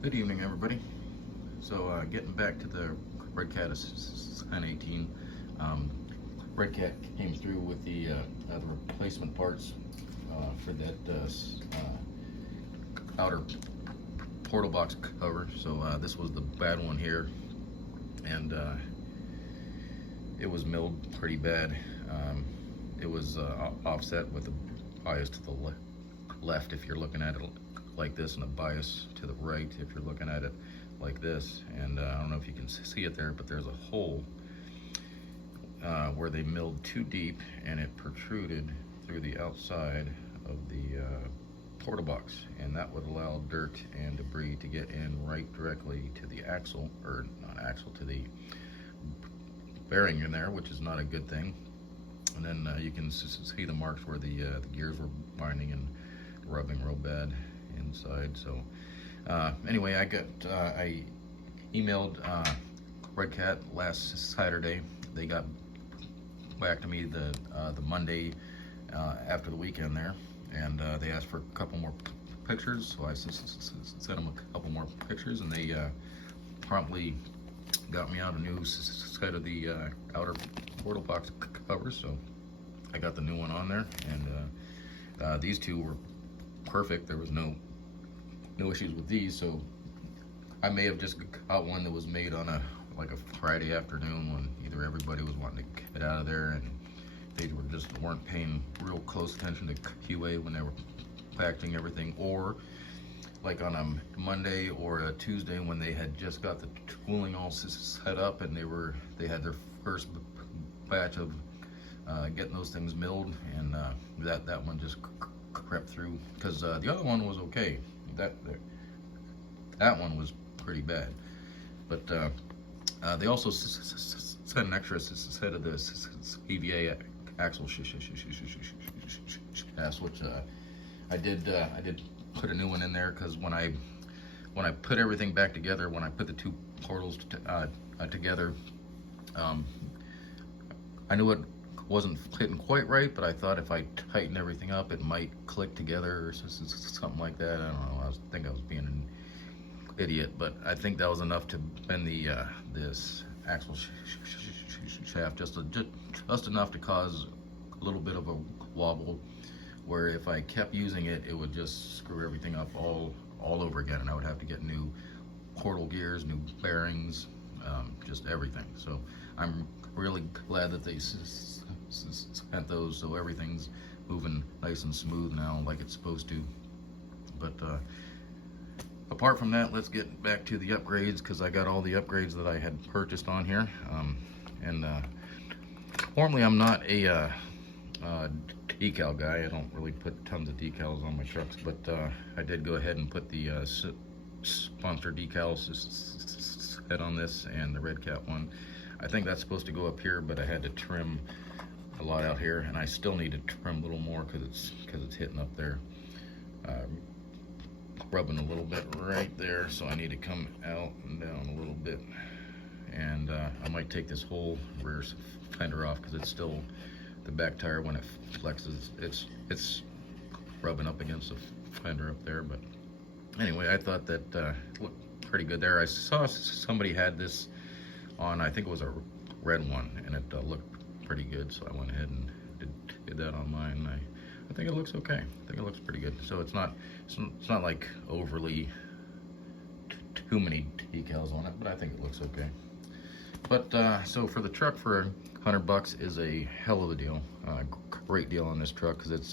Good evening, everybody. So, getting back to the Redcat 1018, um, Redcat came through with the replacement parts for that outer portal box cover. So this was the bad one here, and it was milled pretty bad. It was offset with a bias to the left if you're looking at it like this, and a bias to the right if you're looking at it like this. And I don't know if you can see it there, but there's a hole where they milled too deep, and it protruded through the outside of the porta box, and that would allow dirt and debris to get in right directly to the axle, or not axle, to the bearing in there, which is not a good thing. And then you can see the marks where the gears were binding and rubbing real bad inside. So anyway, I emailed Redcat last Saturday. They got back to me the Monday after the weekend there, and they asked for a couple more pictures. So I sent them a couple more pictures, and they promptly got me out a new set of the outer portal box covers. So I got the new one on there, and these two were perfect. There was no issues with these. So I may have just got one that was made on a Friday afternoon when either everybody was wanting to get out of there and they weren't paying real close attention to QA when they were packaging everything, or like on a Monday or a Tuesday when they had just got the tooling all set up and they had their first batch of getting those things milled, and that one just crept through, because the other one was okay. That one was pretty bad, but they also sent an extra set of this EVA axle shafts, which I did put a new one in there, because when I put everything back together, when I put the two portals together, I knew it wasn't fitting quite right, but I thought if I tighten everything up, it might click together or something like that. I don't know. I think I was being an idiot, but I think that was enough to bend the this axle shaft just enough to cause a little bit of a wobble, where if I kept using it, it would just screw everything up all over again, and I would have to get new portal gears, new bearings, just everything. So I'm really glad that they sent those, so everything's moving nice and smooth now like it's supposed to. But apart from that, let's get back to the upgrades, because I got all the upgrades that I had purchased on here. And normally I'm not a decal guy. I don't really put tons of decals on my trucks, but I did go ahead and put the sponsor decals set on this, and the Redcat one. I think that's supposed to go up here, but I had to trim a lot out here, and I still need to trim a little more because it's hitting up there, rubbing a little bit right there. So I need to come out and down a little bit, and I might take this whole rear fender off, because it's still, the back tire, when it flexes, it's rubbing up against the fender up there. But anyway, I thought that looked pretty good there. I saw somebody had this on, I think it was a red one, and it looked pretty good, so I went ahead and did that on mine. I think it looks okay. I think it looks pretty good. So it's not like overly too many decals on it, but I think it looks okay. But so for the truck, for $100 is a hell of a deal. Great deal on this truck, because it's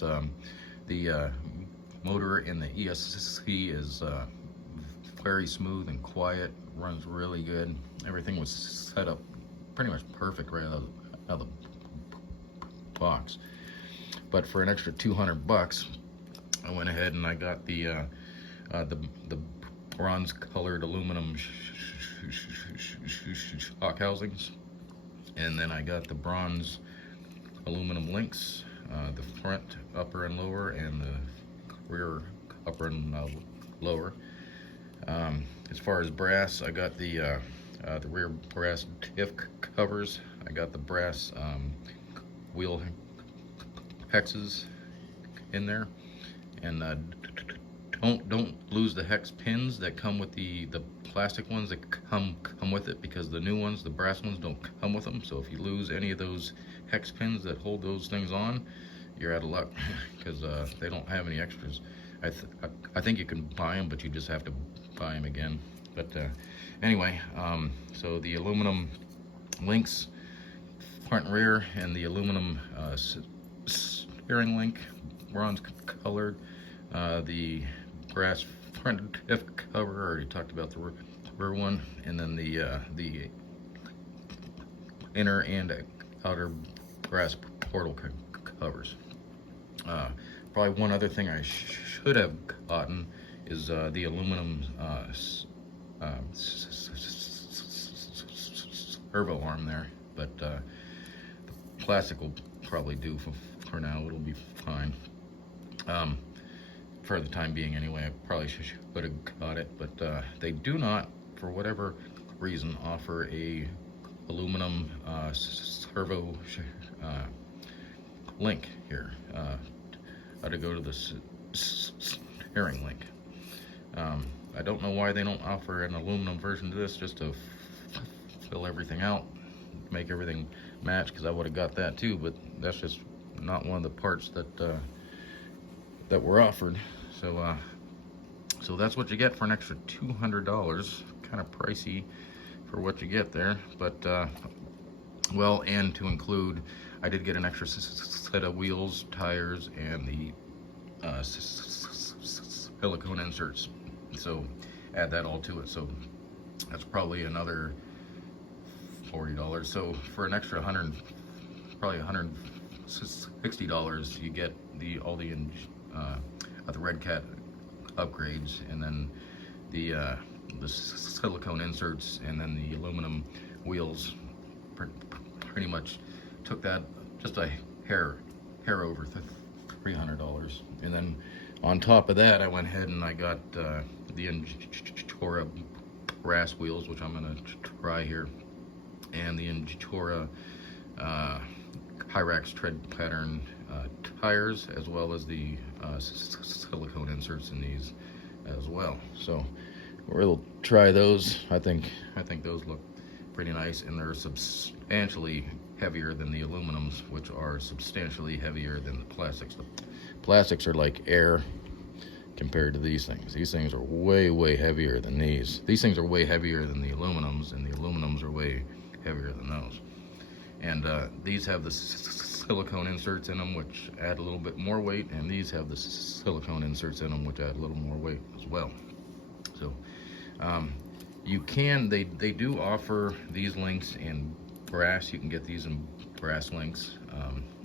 the motor in the ESC is very smooth and quiet, runs really good. Everything was set up pretty much perfect right out of the box. But for an extra $200, I went ahead and I got the bronze colored aluminum shock housings, and then I got the bronze aluminum links, the front upper and lower, and the rear upper and lower. As far as brass, I got the rear brass diff covers. I got the brass wheel hexes in there, and don't lose the hex pins that come with the plastic ones that come with it, because the new ones, the brass ones, don't come with them. So if you lose any of those hex pins that hold those things on, you're out of luck, because they don't have any extras. I think you can buy them, but you just have to buy them again. But anyway, so the aluminum links, front and rear, and the aluminum steering link, bronze colored. The brass front diff cover, already talked about the rear one, and then the inner and outer brass portal covers. Probably one other thing I should have gotten is the aluminum servo arm there, but the plastic will probably do for now. It'll be fine. For the time being anyway. I probably should have got it, but they do not, for whatever reason, offer a aluminum servo link here. I had to go to the steering link. I don't know why they don't offer an aluminum version of this, just to fill everything out, make everything match, because I would have got that too, but that's just not one of the parts that were offered. So so that's what you get for an extra $200. Kind of pricey for what you get there, but well, and to include, I did get an extra set of wheels, tires, and the silicone inserts. So add that all to it. So that's probably another $40. So for an extra probably $160, you get all the Redcat upgrades, and then the silicone inserts, and then the aluminum wheels. Pretty much took that just a hair over $300. And then on top of that, I went ahead and I got the Injora brass wheels, which I'm gonna try here, and the Injora Hyrax tread pattern tires, as well as the silicone inserts in these as well. So we'll try those. I think those look pretty nice, and they're substantially heavier than the aluminums, which are substantially heavier than the plastics. The plastics are like air compared to these things. These things are way heavier than these. These things are way heavier than the aluminums, and the aluminums are way heavier than those. And these have the silicone inserts in them, which add a little bit more weight, and these have the silicone inserts in them, which add a little more weight as well. So they do offer these links in brass. You can get these in brass links,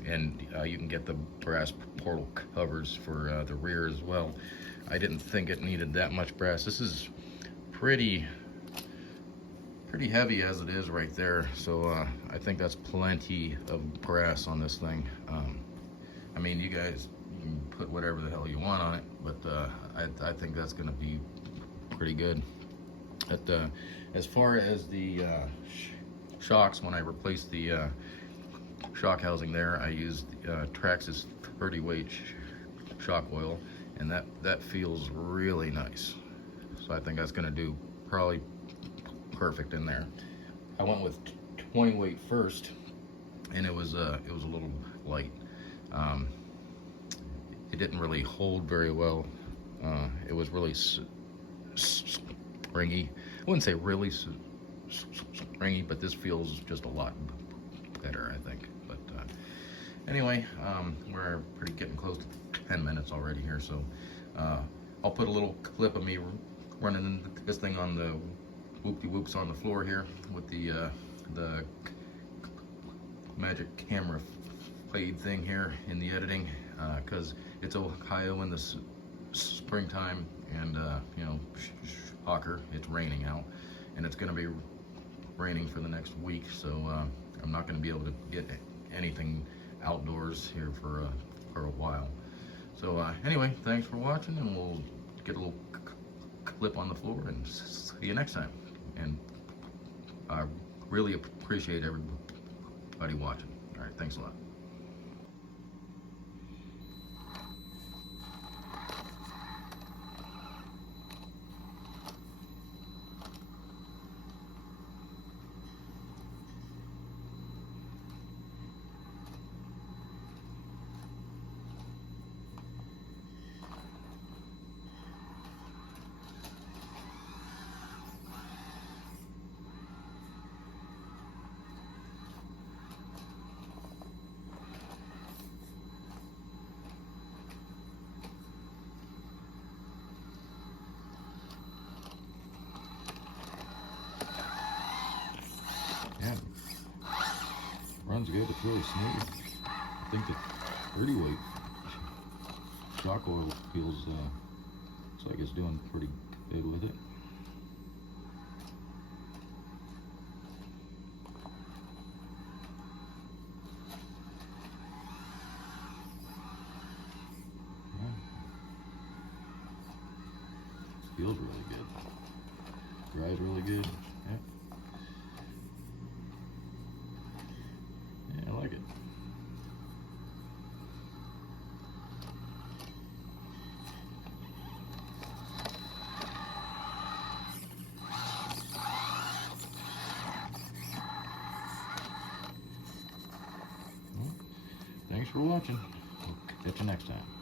and you can get the brass portal covers for the rear as well. I didn't think it needed that much brass. This is pretty heavy as it is right there, so I think that's plenty of brass on this thing. I mean, you guys can put whatever the hell you want on it, but I think that's gonna be pretty good. As far as the shocks, when I replaced the shock housing there, I used Traxxas 30 weight shock oil, and that feels really nice. So I think that's gonna do probably perfect in there. I went with 20 weight first, and it was a little light. It didn't really hold very well. It was really springy. I wouldn't say really springy, but this feels just a lot better, I think. But anyway, we're getting close to 10 minutes already here, so I'll put a little clip of me running this thing on the whoop-de-whoops on the floor here with the magic camera fade thing here in the editing, because it's Ohio in the springtime, and you know, shocker, it's raining out, and it's going to be raining for the next week, so I'm not going to be able to get anything outdoors here for a while. So anyway, thanks for watching, and we'll get a little clip on the floor and see you next time. And I really appreciate everybody watching. All right, thanks a lot. good. It's really smooth. I think the 30 weight shock oil feels, looks like it's doing pretty good with it. Feels really good. Dries really good. Yeah. Yeah, I like it. Well, thanks for watching. We'll catch you next time.